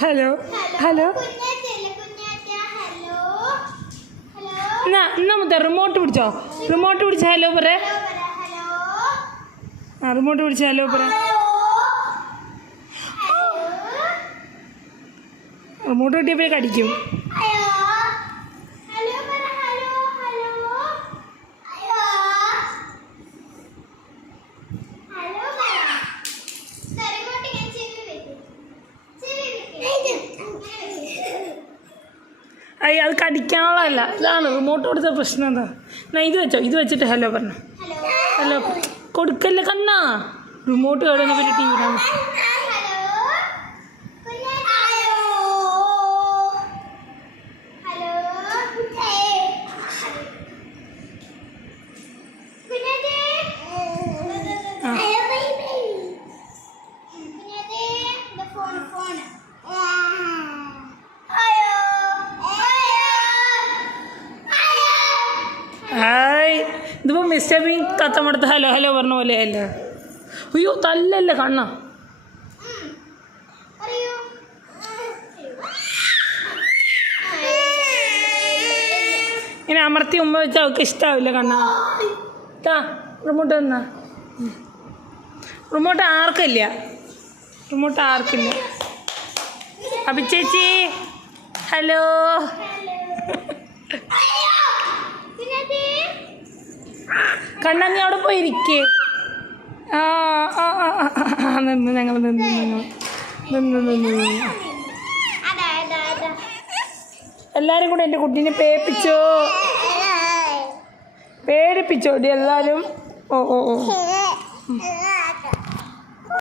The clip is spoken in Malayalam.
ഹലോ ഹലോ എന്നാ മുത്ത റിമോട്ട് പിടിച്ചോ റിമോട്ട് പിടിച്ച ഹലോ പറ ആ റിമോട്ട് പിടിച്ച ഹലോ പറ റിമോട്ട് കിട്ടിയപ്പോൾ കടിക്കും അയ്യ അത് കടിക്കാനുള്ളതല്ല ഇതാണ് റിമോട്ട് കൊടുത്ത പ്രശ്നം എന്താ എന്നാ ഇത് വെച്ചോ ഇത് വെച്ചിട്ട് ഹലോ പറഞ്ഞു ഹലോ കൊടുക്കല്ലേ കണ്ണാ റിമോട്ട് കേടുന്ന പിന്നെ ടി വിയിലാണ് ഹായ് ഇതിപ്പോൾ മിസ്റ്റർ ബീൻ കത്തമടുത്ത് ഹലോ ഹലോ പറഞ്ഞ പോലെ അല്ല അയ്യോ തല്ലല്ലേ കണ്ണ ഇങ്ങനെ അമർത്തി മുമ്പ് വെച്ചാൽ അവൾക്ക് ഇഷ്ടാവില്ല കണ്ണ താ റിമോട്ട് തന്നാ റിമോട്ട് ആർക്കില്ല റിമോട്ട് ആർക്കില്ല അഭിചേച്ചി ഹലോ കണ്ണ നീ അവിടെ പോയിരിക്കേ നിന്ന് ഞങ്ങൾ നിന്ന് എല്ലാവരും കൂടെ എൻ്റെ കുട്ടീനെ പേടിപ്പിച്ചോടി എല്ലാവരും ഓ ഓ ഓ